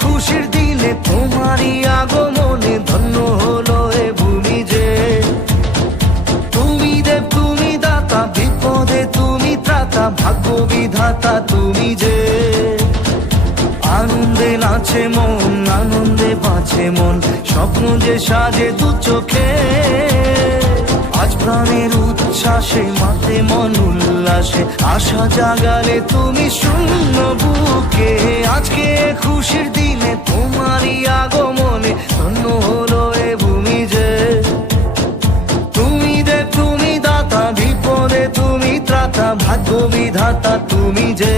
খুশির দিনে তোমারই আগমনে ধন্য হলো এ ভূমি যে। তুমি দেব তুমি দাতা, বিপদে তুমি ত্রাতা, ভাগ্য বিধাতা তুমি যে। আনন্দে নাচে মন, আনন্দে বাঁচে মন, স্বপ্ন যে সাজে দু চোখে। আজ প্রাণের উচ্ছ্বাসে মাতে মন উল্লাসে, আশা জাগালে তুমি শূন্য বুকে। আজকে খুশির দিনে তোমারই আগমনে ধন্য হলো এ ভূমি যে। তুমি দেব তুমি দাতা, বিপদে তুমি ত্রাতা, ভাগ্য বিধাতা তুমি যে।